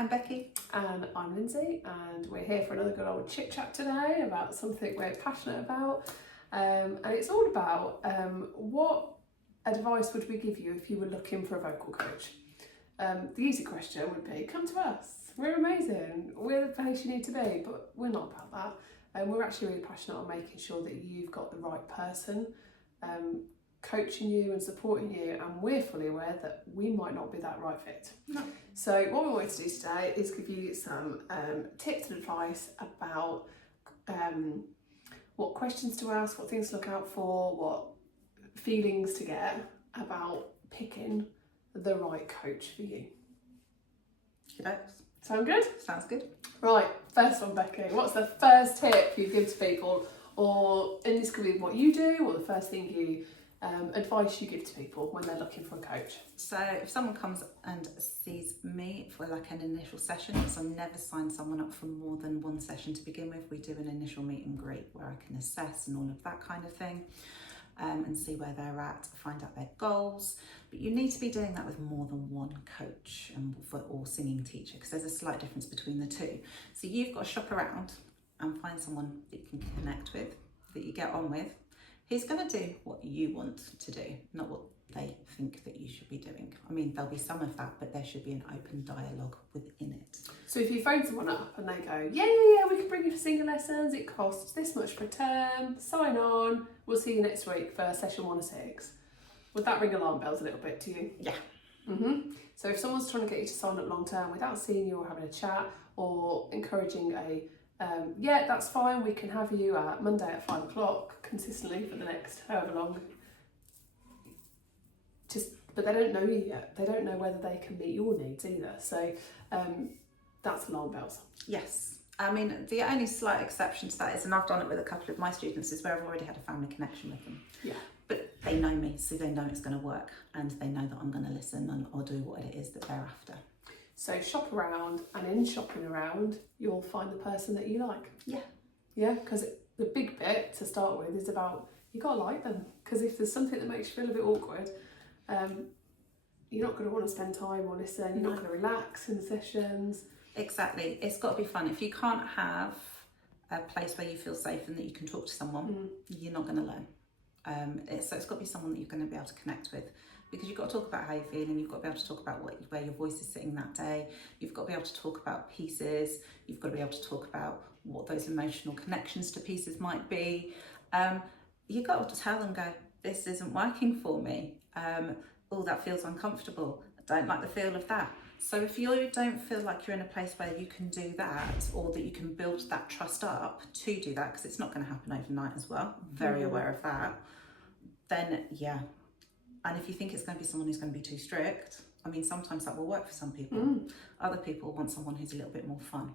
I'm Becky. And I'm Lindsay, and we're here for another good old chit chat today about something we're passionate about. And it's all about what advice would we give you if you were looking for a vocal coach? The easy question would be, come to us. We're amazing. We're the place you need to be, but we're not about that. And we're actually really passionate on making sure that you've got the right person coaching you and supporting you, and we're fully aware that we might not be that right fit. No. So what we wanted to do today is give you some tips and advice about what questions to ask, what things to look out for, what feelings to get about picking the right coach for you. Sound good? Sounds good. Right, first one, Becky. What's the first tip you give to people, and this could be what you do, or the first thing you advice you give to people when they're looking for a coach? So if someone comes and sees me for like an initial session, so I never sign someone up for more than one session to begin with. We do an initial meet and greet where I can assess and all of that kind of thing, and see where they're at, find out their goals. But you need to be doing that with more than one coach or singing teacher, because there's a slight difference between the two. So you've got to shop around and find someone that you can connect with, that you get on with. He's going to do what you want to do, not what they think that you should be doing. I mean, there'll be some of that, but there should be an open dialogue within it. So if you phone someone up and they go, yeah, we can bring you for singing lessons, it costs this much per term, sign on, we'll see you next week for session 1 or 6. Would that ring alarm bells a little bit to you? Yeah. So if someone's trying to get you to sign up long term without seeing you or having a chat, or encouraging a yeah, that's fine, we can have you at Monday at 5 o'clock consistently for the next however long. But they don't know you yet. They don't know whether they can meet your needs either. So that's alarm bells. Yes. I mean, the only slight exception to that is, and I've done it with a couple of my students, is where I've already had a family connection with them. Yeah. But they know me, so they know it's going to work, and they know that I'm going to listen and I'll do what it is that they're after. So shop around, and in shopping around, you'll find the person that you like. Yeah. Yeah, because the big bit to start with is about, you got to like them. Because if there's something that makes you feel a bit awkward, you're not going to want to spend time or listen, you're not going to relax in the sessions. Exactly. It's got to be fun. If you can't have a place where you feel safe and that you can talk to someone, you're not going to learn. So it's got to be someone that you're going to be able to connect with, because you've got to talk about how you're feeling, you've got to be able to talk about where your voice is sitting that day, you've got to be able to talk about pieces, you've got to be able to talk about what those emotional connections to pieces might be. You've got to tell them, go, this isn't working for me. Oh, that feels uncomfortable. I don't like the feel of that. So if you don't feel like you're in a place where you can do that, or that you can build that trust up to do that, because it's not going to happen overnight as well, very aware of that, then yeah. And if you think it's going to be someone who's going to be too strict, I mean, sometimes that will work for some people. Other people want someone who's a little bit more fun.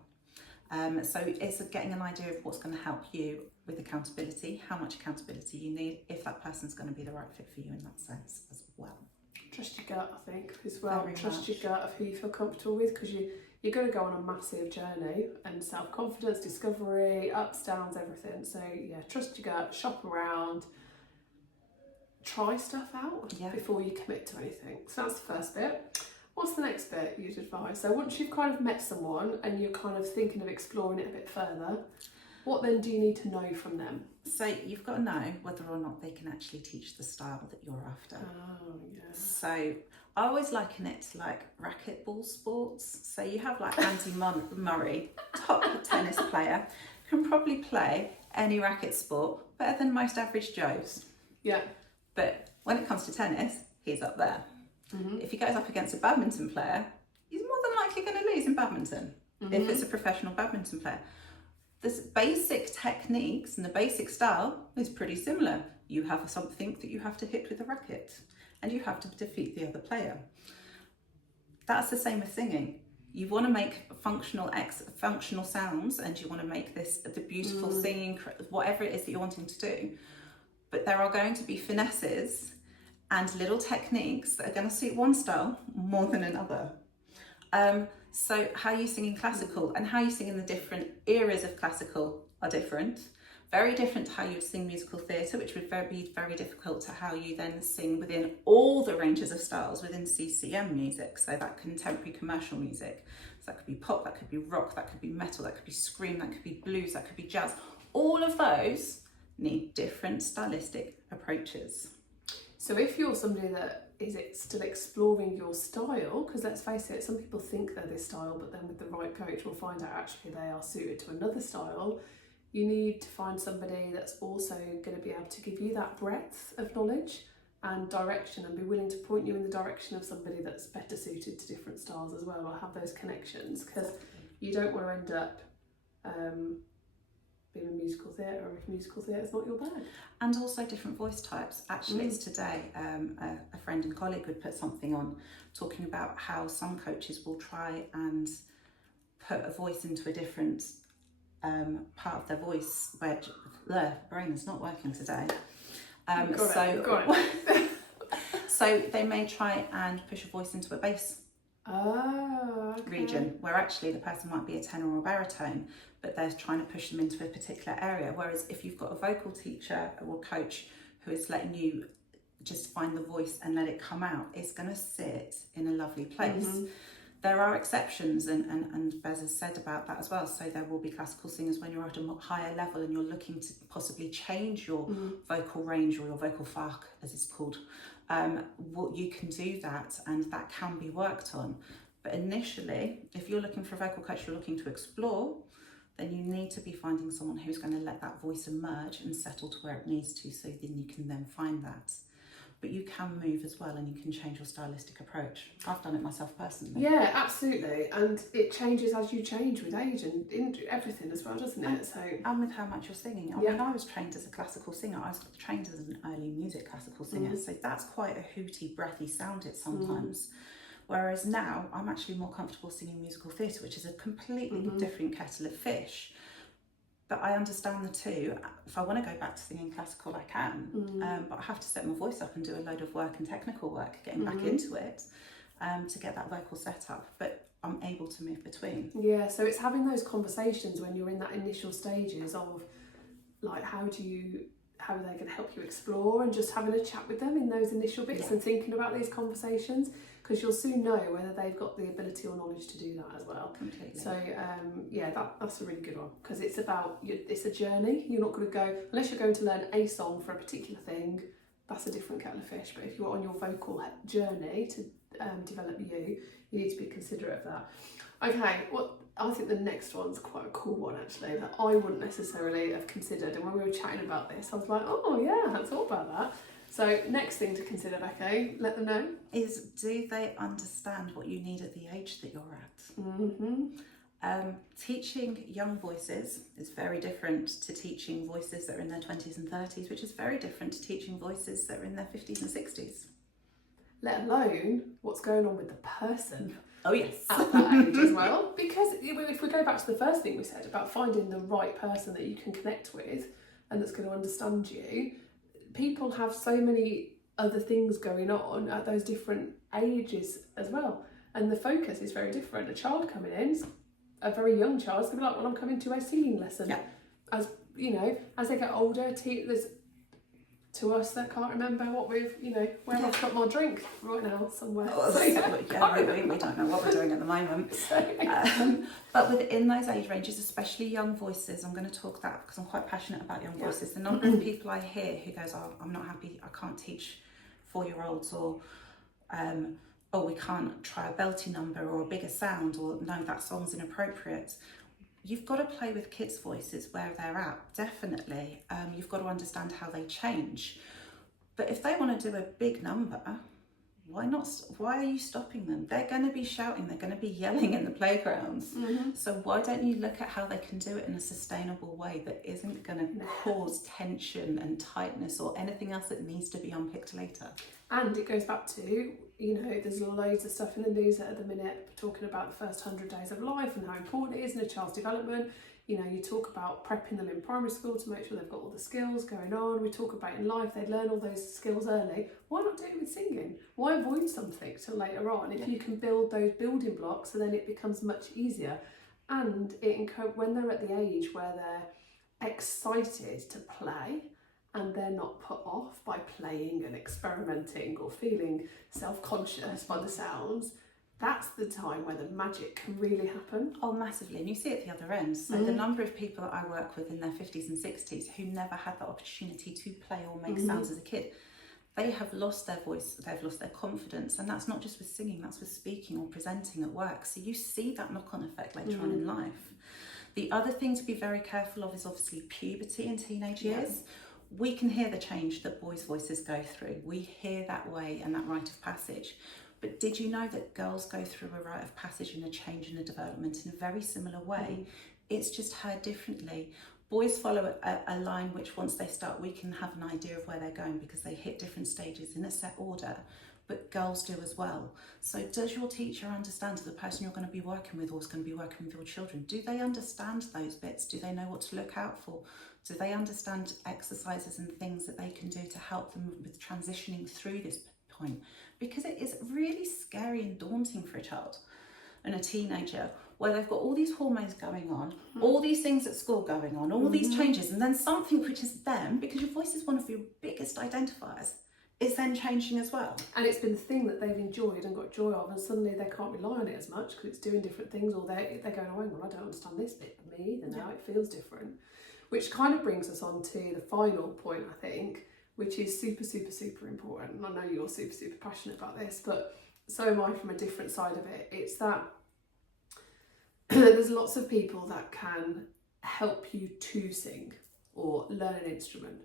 So it's getting an idea of what's going to help you with accountability, how much accountability you need, if that person's going to be the right fit for you in that sense as well. Trust your gut, I think, as well. Very Trust much. your gut of who you feel comfortable with, because you're going to go on a massive journey, and self-confidence, discovery, ups, downs, everything. So yeah, trust your gut, shop around, try stuff out before you commit to anything. So that's the first bit. What's the next bit you'd advise? So once you've kind of met someone and you're kind of thinking of exploring it a bit further, what then do you need to know from them? So you've got to know whether or not they can actually teach the style that you're after. Oh, yeah. So I always liken it to like racquetball sports. So you have like Andy Murray, top tennis player, can probably play any racket sport better than most average Joes. Yeah. But when it comes to tennis, he's up there. If he goes up against a badminton player, he's more than likely going to lose in badminton, if it's a professional badminton player. The basic techniques and the basic style is pretty similar. You have something that you have to hit with a racket, and you have to defeat the other player. That's the same with singing. You want to make functional sounds, and you want to make this the beautiful singing, whatever it is that you're wanting to do. But there are going to be finesses and little techniques that are going to suit one style more than another. So how you sing in classical and how you sing in the different eras of classical are different. Very different to how you would sing musical theatre, which would be very difficult to how you then sing within all the ranges of styles within CCM music, so that contemporary commercial music. So that could be pop, that could be rock, that could be metal, that could be scream, that could be blues, that could be jazz. All of those need different stylistic approaches. So if you're somebody that is still exploring your style, because let's face it, some people think they're this style, but then with the right coach will find out actually they are suited to another style, you need to find somebody that's also going to be able to give you that breadth of knowledge and direction, and be willing to point you in the direction of somebody that's better suited to different styles as well, or have those connections, because you don't want to end up being in musical theatre, or if musical theatre is not your bag. And also different voice types. Actually, it's today, a friend and colleague would put something on talking about how some coaches will try and put a voice into a different part of their voice, where the brain is not working today. So they may try and push a voice into a bass region, where actually the person might be a tenor or a baritone, but they're trying to push them into a particular area. Whereas if you've got a vocal teacher or coach who is letting you just find the voice and let it come out, it's going to sit in a lovely place. There are exceptions, and Bez has said about that as well. So there will be classical singers when you're at a higher level and you're looking to possibly change your vocal range, or your vocal fach, as it's called. You can do that, and that can be worked on. But initially, if you're looking for a vocal coach, you're looking to explore, then you need to be finding someone who's going to let that voice emerge and settle to where it needs to, so then you can then find that. But you can move as well, and you can change your stylistic approach. I've done it myself personally. Yeah, absolutely. And it changes as you change with age and in everything as well, doesn't it? And with how much you're singing. I mean, I was trained as a classical singer. I was trained as an early music classical singer. So that's quite a hooty, breathy sound it sometimes. Whereas now I'm actually more comfortable singing musical theatre, which is a completely different kettle of fish. But I understand the two. If I want to go back to singing classical, I can. But I have to set my voice up and do a load of work and technical work, getting back into it, to get that vocal set up. But I'm able to move between. Yeah, so it's having those conversations when you're in that initial stages of, like, how are they going to help you explore, and just having a chat with them in those initial bits and thinking about these conversations, because you'll soon know whether they've got the ability or knowledge to do that as well. Completely. So that's a really good one, because it's a journey. You're not going to go, unless you're going to learn a song for a particular thing, that's a different kettle of fish. But if you're on your vocal journey to develop you need to be considerate of that. Okay, well, I think the next one's quite a cool one actually, that I wouldn't necessarily have considered, and when we were chatting about this I was like, oh yeah, I thought about that. So next thing to consider, Becky, let them know, is, do they understand what you need at the age that you're at? Teaching young voices is very different to teaching voices that are in their 20s and 30s, which is very different to teaching voices that are in their 50s and 60s. Let alone what's going on with the person. Oh yes. At that age as well. Because if we go back to the first thing we said about finding the right person that you can connect with and that's going to understand you, people have so many other things going on at those different ages as well. And the focus is very different. A child coming in, a very young child, is going to be like, well, I'm coming to a singing lesson. Yeah. As you know, as they get older, there's to us that can't remember what we've, where I've got my drink right now somewhere. We don't know what we're doing at the moment. But within those age ranges, especially young voices, I'm going to talk that because I'm quite passionate about young voices. The number of people I hear who goes, oh, I'm not happy, I can't teach 4-year-olds, or oh, we can't try a belty number or a bigger sound, or no, that song's inappropriate. You've got to play with kids' voices where they're at, definitely. You've got to understand how they change. But if they want to do a big number, why not? Why are you stopping them? They're going to be shouting, they're going to be yelling in the playgrounds. So why don't you look at how they can do it in a sustainable way that isn't going to cause tension and tightness or anything else that needs to be unpicked later? And it goes back to, there's loads of stuff in the news at the minute talking about the first 100 days of life and how important it is in a child's development. You talk about prepping them in primary school to make sure they've got all the skills going on. We talk about in life, they learn all those skills early. Why not do it with singing? Why avoid something till later on if you can build those building blocks, so then it becomes much easier. And when they're at the age where they're excited to play, and they're not put off by playing and experimenting or feeling self-conscious by the sounds, that's the time where the magic can really happen. Oh, massively. And you see it at the other end. So the number of people that I work with in their 50s and 60s who never had the opportunity to play or make sounds as a kid, they have lost their voice, they've lost their confidence. And that's not just with singing, that's with speaking or presenting at work. So you see that knock-on effect later on in life. The other thing to be very careful of is obviously puberty in teenage years. We can hear the change that boys' voices go through. We hear that way and that rite of passage. But did you know that girls go through a rite of passage and a change and a development in a very similar way? It's just heard differently. Boys follow a line which once they start, we can have an idea of where they're going because they hit different stages in a set order, but girls do as well. So does your teacher understand, the person you're going to be working with or is going to be working with your children, do they understand those bits? Do they know what to look out for? Do they understand exercises and things that they can do to help them with transitioning through this point? Because it is really scary and daunting for a child and a teenager where they've got all these hormones going on, all these things at school going on, all these changes, and then something which is them, because your voice is one of your biggest identifiers, is then changing as well. And it's been the thing that they've enjoyed and got joy of, and suddenly they can't rely on it as much because it's doing different things, or they're going, oh, hang on, I don't understand this bit of me either now, it feels different. Which kind of brings us on to the final point, I think, which is super, super, super important. And I know you're super, super passionate about this, but so am I from a different side of it. It's that there's lots of people that can help you to sing or learn an instrument.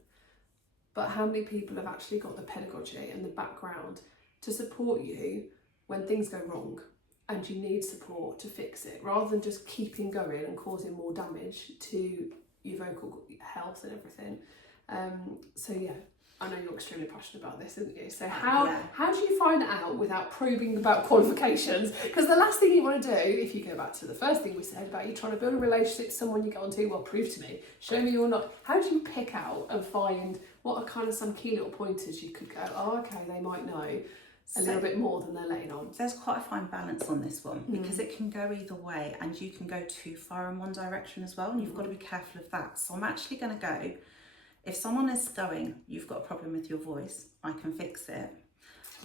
But how many people have actually got the pedagogy and the background to support you when things go wrong and you need support to fix it, rather than just keeping going and causing more damage to your vocal health and everything? So yeah, I know you're extremely passionate about this, aren't you? So how do you find out without probing about qualifications? Because the last thing you want to do, if you go back to the first thing we said about you trying to build a relationship with someone you get onto, well, prove to me, show me you're not. How do you pick out and find what are kind of some key little pointers you could go, oh, okay, they might know a little bit more than they're letting on? There's quite a fine balance on this one because it can go either way and you can go too far in one direction as well, and you've got to be careful of that. So I'm actually going to go, if someone is going, you've got a problem with your voice, I can fix it.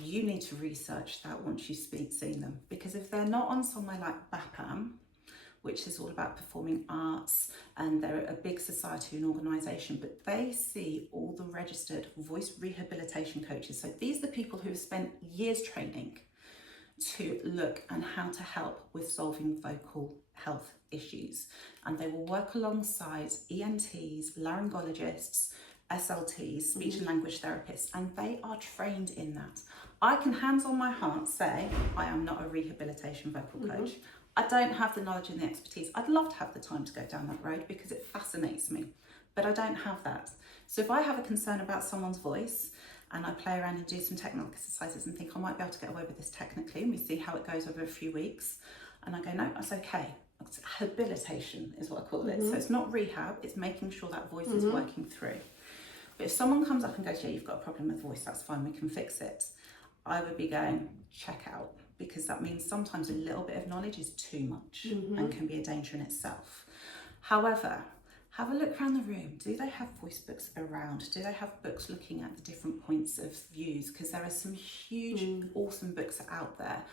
You need to research that once you see them, because if they're not on somewhere like BAPAM, which is all about performing arts, and they're a big society and organisation, but they see all the registered voice rehabilitation coaches. So these are the people who have spent years training to look at how to help with solving vocal health issues. And they will work alongside ENTs, laryngologists, SLTs, speech and language therapists, and they are trained in that. I can hands on my heart say I am not a rehabilitation vocal coach. I don't have the knowledge and the expertise. I'd love to have the time to go down that road because it fascinates me, but I don't have that. So if I have a concern about someone's voice and I play around and do some technical exercises and think I might be able to get away with this technically, and we see how it goes over a few weeks, and I go, no, that's okay. It's habilitation is what I call it. So it's not rehab, it's making sure that voice is working through. But if someone comes up and goes, yeah, you've got a problem with voice, that's fine, we can fix it, I would be going, check out, because that means sometimes a little bit of knowledge is too much and can be a danger in itself. However, have a look around the room. Do they have voice books around? Do they have books looking at the different points of views? Because there are some huge, awesome books out there.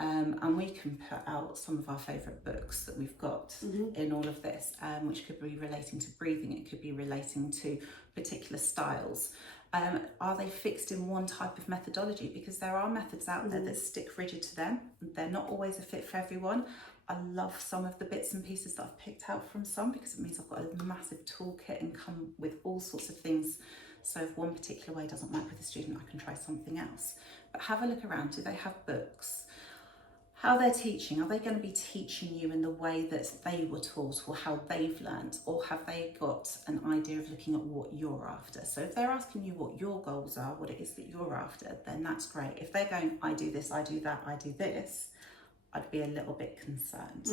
And we can put out some of our favourite books that we've got in all of this, which could be relating to breathing, it could be relating to particular styles. Are they fixed in one type of methodology? Because there are methods out there that stick rigid to them. They're not always a fit for everyone. I love some of the bits and pieces that I've picked out from some, because it means I've got a massive toolkit and come with all sorts of things. So if one particular way doesn't work with a student, I can try something else. But have a look around. Do they have books? How they're teaching, are they going to be teaching you in the way that they were taught or how they've learned, or have they got an idea of looking at what you're after? So if they're asking you what your goals are, what it is that you're after, then that's great. If they're going, I do this, I do that, I do this, I'd be a little bit concerned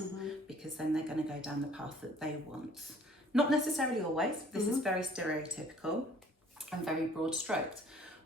because then they're going to go down the path that they want. Not necessarily always, this is very stereotypical and very broad stroked,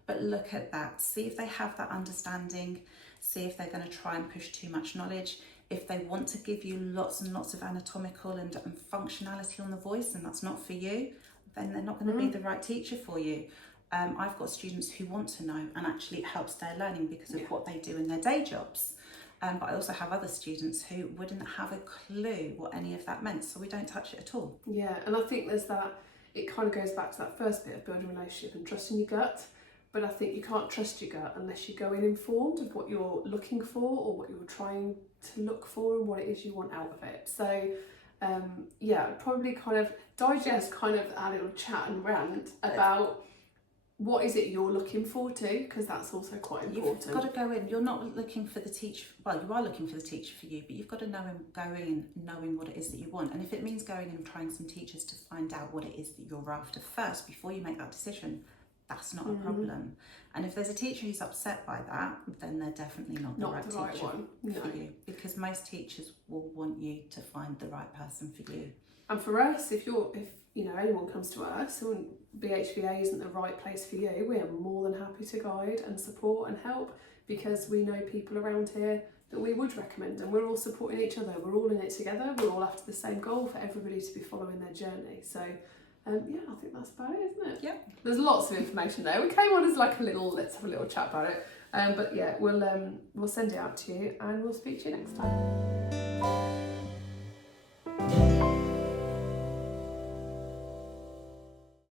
but look at that, see if they have that understanding. See if they're going to try and push too much knowledge. If they want to give you lots and lots of anatomical and functionality on the voice, and that's not for you, then they're not going to be the right teacher for you. I've got students who want to know, and actually it helps their learning because of what they do in their day jobs. But I also have other students who wouldn't have a clue what any of that meant, so we don't touch it at all. Yeah, and I think there's that, it kind of goes back to that first bit of building a relationship and trusting your gut. But I think you can't trust your gut unless you go in informed of what you're looking for or what you're trying to look for and what it is you want out of it. So yeah, probably kind of digest kind of our little chat and rant about what is it you're looking for too, because that's also quite important. You've got to go in. You're not looking for the teacher. Well, you are looking for the teacher for you, but you've got to go in knowing what it is that you want. And if it means going and trying some teachers to find out what it is that you're after first before you make that decision, that's not a problem. And if there's a teacher who's upset by that, then they're definitely not the right teacher for you, because most teachers will want you to find the right person for you. And for us, if you know anyone comes to us and BHVA isn't the right place for you, we are more than happy to guide and support and help, because we know people around here that we would recommend, and we're all supporting each other. We're all in it together. We're all after the same goal for everybody to be following their journey. So yeah, I think that's about it, isn't it? Yeah. There's lots of information there. We came on as like let's have a little chat about it. But yeah, we'll send it out to you and we'll speak to you next time.